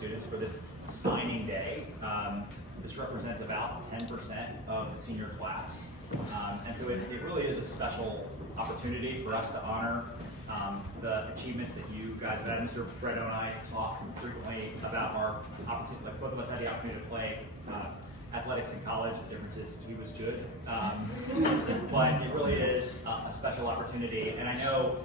students for this signing day. This represents about 10% of the senior class. And so it really is a special opportunity for us to honor the achievements that you guys have had. Mr. Bretto and I talk frequently about our opportunity, like both of us had the opportunity to play athletics in college. The difference is he was good. But it really is a special opportunity. And I know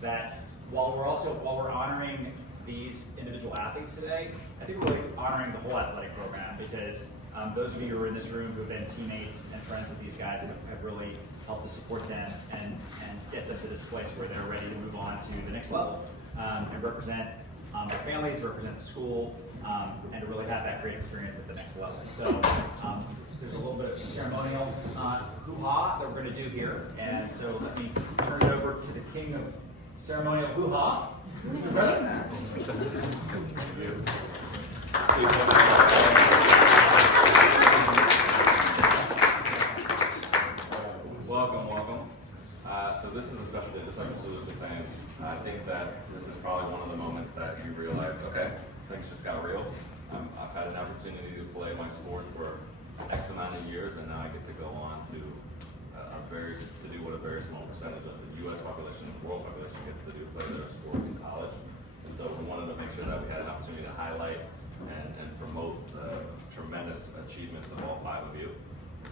that while we're honoring these individual athletes today, I think we're really honoring the whole athletic program, because those of you who are in this room who have been teammates and friends with these guys have really helped to support them and get them to this place where they're ready to move on to the next level and represent their families, represent the school, and to really have that great experience at the next level. So there's a little bit of ceremonial hoo-ha that we're going to do here. And so let me turn it over to the king of ceremonial hoo-ha, Mr. Bretto. Welcome. So this is a special day, just like Sue was saying. I think that this is probably one of the moments that you realize, okay, things just got real. I've had an opportunity to play my sport for X amount of years, and now I get to go on to do what a very small percentage of the U.S. population, the world population gets to do, play their sport in college. And so we wanted to make sure that we had an opportunity to highlight and promote the tremendous achievements of all 5 of you.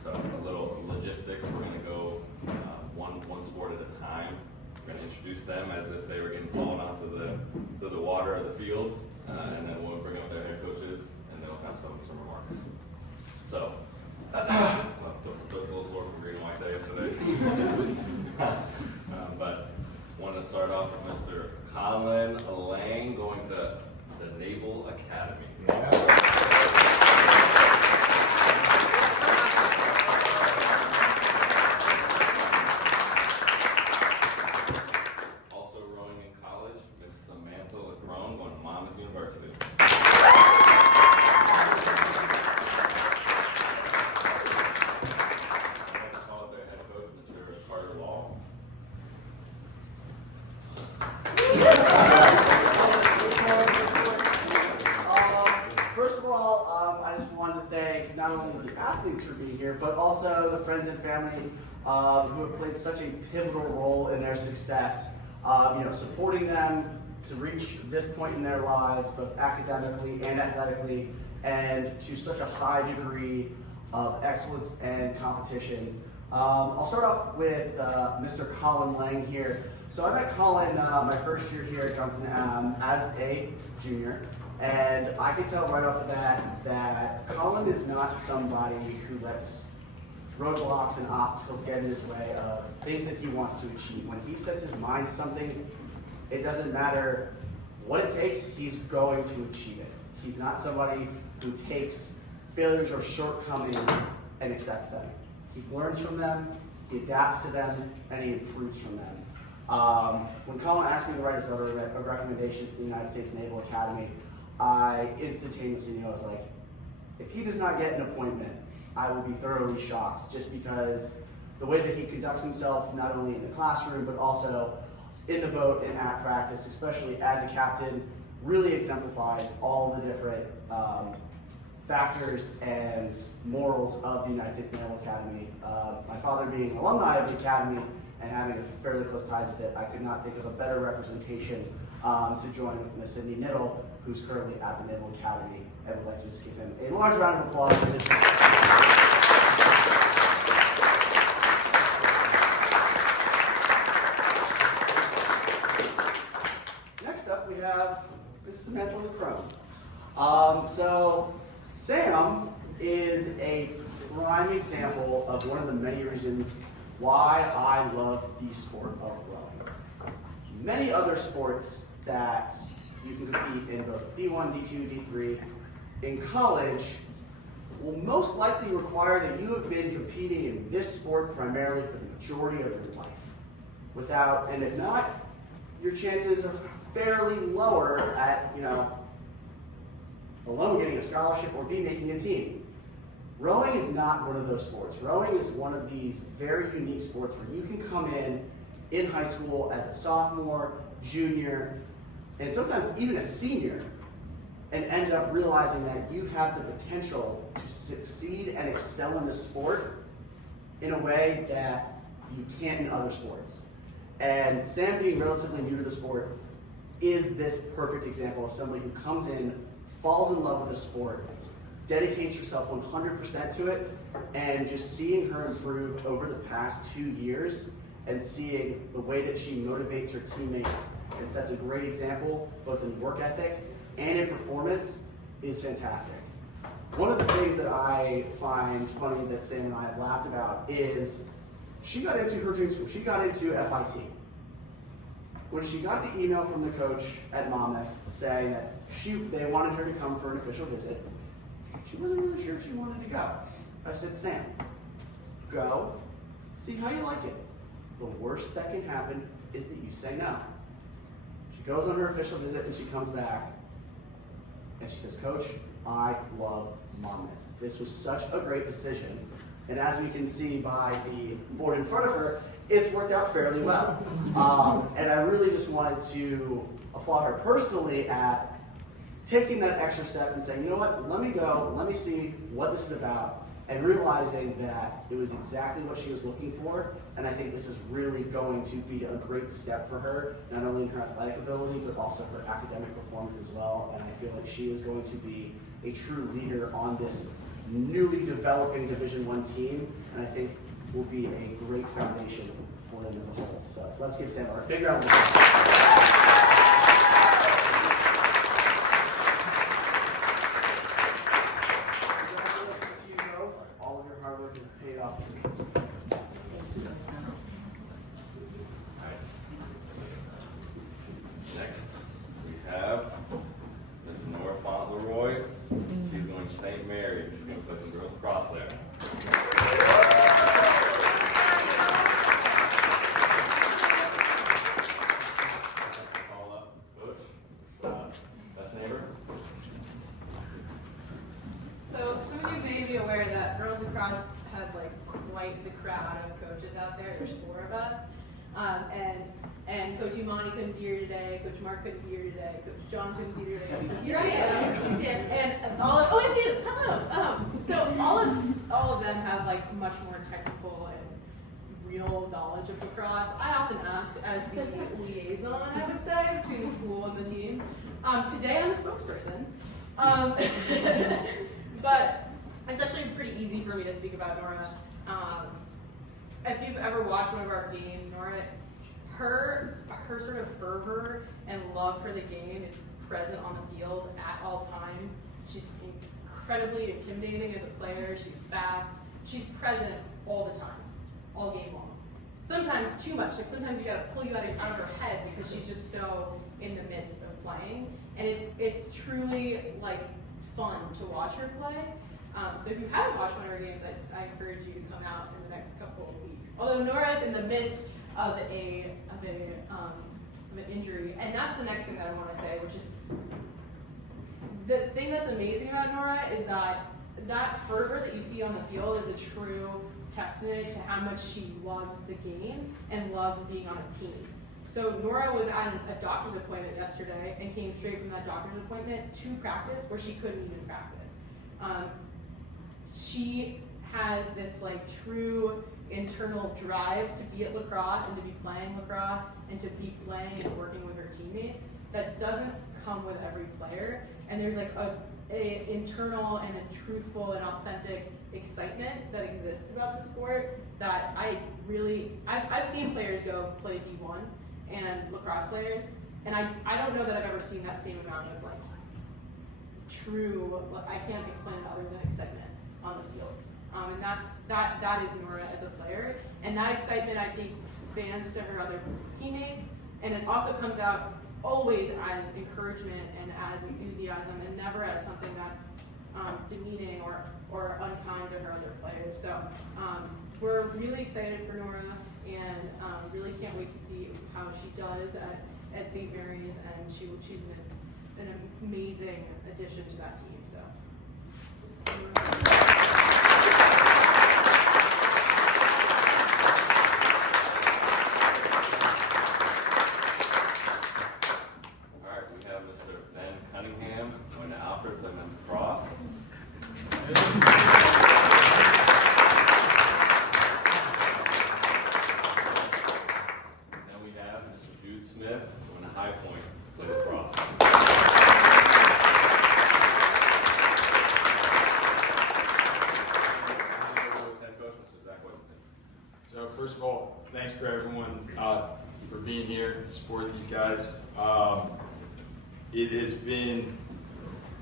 So a little logistics, we're going to go one sport at a time. We're going to introduce them as if they were getting blown off to the water or the field, and then we'll bring up their head coaches, and then we'll have some remarks. So, it's a little sore from green and white day yesterday. But wanted to start off with Mr. Colin Lang, going to the Naval Academy. Also rowing in college, Miss Samantha LeCrone, going to Monmouth University. Not only the athletes for being here, but also the friends and family who have played such a pivotal role in their success. Supporting them to reach this point in their lives, both academically and athletically, and to such a high degree of excellence and competition. I'll start off with Mr. Colin Lang here. So I met Colin my first year here at Gunston as a junior. And I can tell right off the bat that Colin is not somebody who lets roadblocks and obstacles get in his way of things that he wants to achieve. When he sets his mind to something, it doesn't matter what it takes, he's going to achieve it. He's not somebody who takes failures or shortcomings and accepts them. He learns from them, he adapts to them, and he improves from them. When Colin asked me to write his letter of recommendation to the United States Naval Academy, I instantaneously knew, I was like, if he does not get an appointment, I will be thoroughly shocked, just because the way that he conducts himself, not only in the classroom, but also in the boat and at practice, especially as a captain, really exemplifies all the different factors and morals of the United States Naval Academy. My father being an alumni of the Academy and having fairly close ties with it, I could not think of a better representation to join with Miss Sydney Niddle, who's currently at the Naval Academy, and would like to just give him a large round of applause for his success. Next up, we have Miss Samantha LeCrone. So Sam is a prime example of one of the many reasons why I love the sport of rowing. Many other sports that you can compete in both D1, D2, D3, in college will most likely require that you have been competing in this sport primarily for the majority of your life. And if not, your chances are fairly lower at, alone getting a scholarship or B, making a team. Rowing is not one of those sports. Rowing is one of these very unique sports where you can come in high school as a sophomore, junior, and sometimes even a senior, and ended up realizing that you have the potential to succeed and excel in the sport in a way that you can't in other sports. And Sam, being relatively new to the sport, is this perfect example of somebody who comes in, falls in love with the sport, dedicates herself 100% to it, and just seeing her improve over the past 2 years and seeing the way that she motivates her teammates and sets a great example both in work ethic and in performance is fantastic. One of the things that I find funny that Sam and I have laughed about is she got into her dream school. She got into FIT. When she got the email from the coach at Monmouth saying that they wanted her to come for an official visit, she wasn't really sure if she wanted to go. I said, Sam, go, see how you like it. The worst that can happen is that you say no. She goes on her official visit and she comes back and she says, Coach, I love Monmouth. This was such a great decision. And as we can see by the board in front of her, it's worked out fairly well. And I really just wanted to applaud her personally at taking that extra step and saying, you know what, let me go, let me see what this is about, and realizing that it was exactly what she was looking for. And I think this is really going to be a great step for her, not only in her athletic ability, but also her academic performance as well. And I feel like she is going to be a true leader on this newly developing Division I team, and I think will be a great foundation for them as a whole. So let's give Sam a big round of applause. Next, we have Miss Nora FauntLeRoy. She's going to St. Mary's. She's going to play some girls lacrosse there. Call up Coach, best neighbor. So some of you may be aware that girls lacrosse has like quite the crowd of coaches out there. There's 4 of us. And Coach Imani couldn't be here today, Coach Mark couldn't be here today, Coach John couldn't be here today. So here I am. And all of, oh, I see it. Hello. So all of them have like much more technical and real knowledge of lacrosse. I often act as the liaison, I would say, between the school and the team. Today I'm a spokesperson. But it's actually pretty easy for me to speak about Nora. If you've ever watched one of our games, Nora, her sort of fervor and love for the game is present on the field at all times. She's incredibly intimidating as a player. She's fast. She's present all the time, all game long. Sometimes too much. Like sometimes you got to pull you out of her head because she's just so in the midst of playing. And it's truly like fun to watch her play. So if you haven't watched one of her games, I encourage you to come out in the next couple of weeks. Although Nora is in the midst of an injury, and that's the next thing that I want to say, which is the thing that's amazing about Nora is that fervor that you see on the field is a true testament to how much she loves the game and loves being on a team. So Nora was at a doctor's appointment yesterday and came straight from that doctor's appointment to practice where she couldn't even practice. She has this like true internal drive to be at lacrosse and to be playing lacrosse and to be playing and working with her teammates that doesn't come with every player. And there's like a internal and a truthful and authentic excitement that exists about the sport that I've seen players go play D1 and lacrosse players, and I don't know that I've ever seen that same amount of like true, I can't explain it other than excitement on the field. And that is Nora as a player. And that excitement, I think, spans to her other teammates. And it also comes out always as encouragement and as enthusiasm and never as something that's demeaning or unkind to her other players. So we're really excited for Nora and really can't wait to see how she does at St. Mary's. And she's an amazing addition to that team. So. All right, we have Mr. Ben Cunningham going to Alfred first of all, thanks for everyone for being here to support these guys. It has been,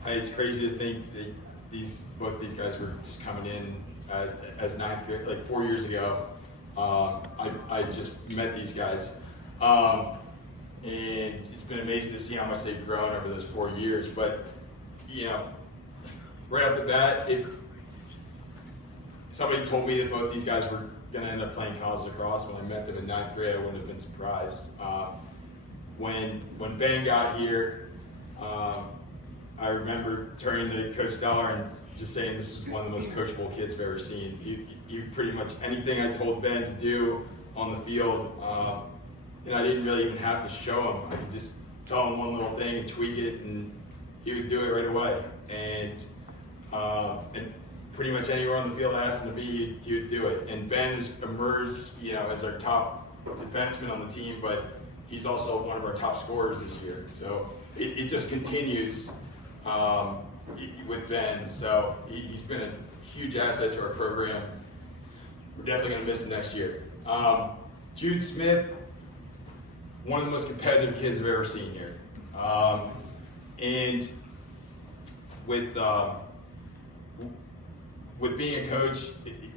it's crazy to think that both these guys were just coming in as ninth grade, like 4 years ago. I just met these guys. And it's been amazing to see how much they've grown over those 4 years. But, you know, right off the bat, if somebody told me that both these guys were going to end up playing college lacrosse when I met them in ninth grade, I wouldn't have been surprised. When Ben got here, I remember turning to Coach Dollar and just saying this is one of the most coachable kids I've ever seen. He pretty much anything I told Ben to do on the field, and I didn't really even have to show him. I could just tell him one little thing and tweak it, and he would do it right away. And pretty much anywhere on the field I asked him to be, he would do it. And Ben has emerged, you know, as our top defenseman on the team, but he's also one of our top scorers this year. So it just continues with Ben. So he's been a huge asset to our program. We're definitely going to miss him next year. Jude Smith, one of the most competitive kids I've ever seen here. And with being a coach,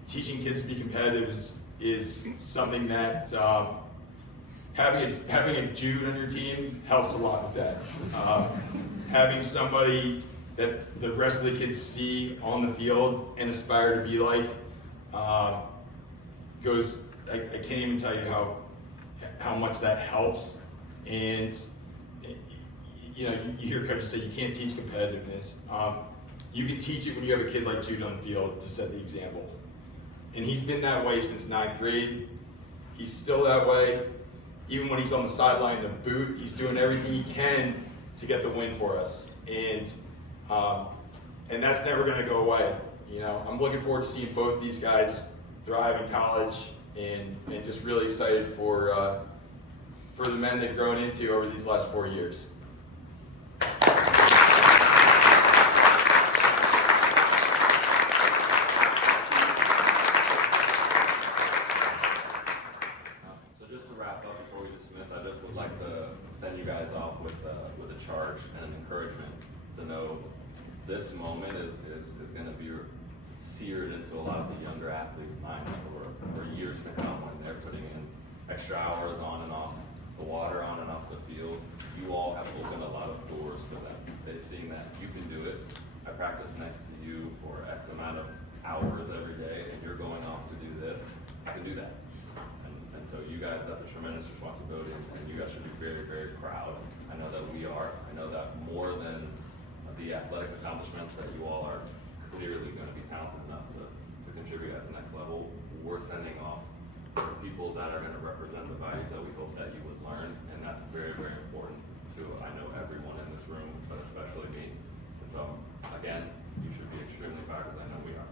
teaching kids to be competitive is something that having a Jude on your team helps a lot with that. Having somebody that the rest of the kids see on the field and aspire to be like goes. I can't even tell you how much that helps. And you know, you hear coaches say you can't teach competitiveness. You can teach it when you have a kid like Jude on the field to set the example. And he's been that way since ninth grade. He's still that way. Even when he's on the sideline to boot, he's doing everything he can to get the win for us. And that's never going to go away. You know, I'm looking forward to seeing both these guys thrive in college, and just really excited for the men they've grown into over these last 4 years. Send you guys off with a charge and an encouragement to know this moment is going to be seared into a lot of the younger athletes' minds for years to come when they're putting in extra hours on and off the water, on and off the field. You all have opened a lot of doors for them. They've seen that you can do it. I practice next to you for X amount of hours every day, and you're going off to do this. I can do that. And so you guys, that's a tremendous responsibility, and you guys should be very, very proud. I know that we are. I know that more than the athletic accomplishments that you all are clearly going to be talented enough to contribute at the next level, we're sending off people that are going to represent the values that we hope that you would learn, and that's very, very important to, I know, everyone in this room, but especially me. And so, again, you should be extremely proud, because I know we are.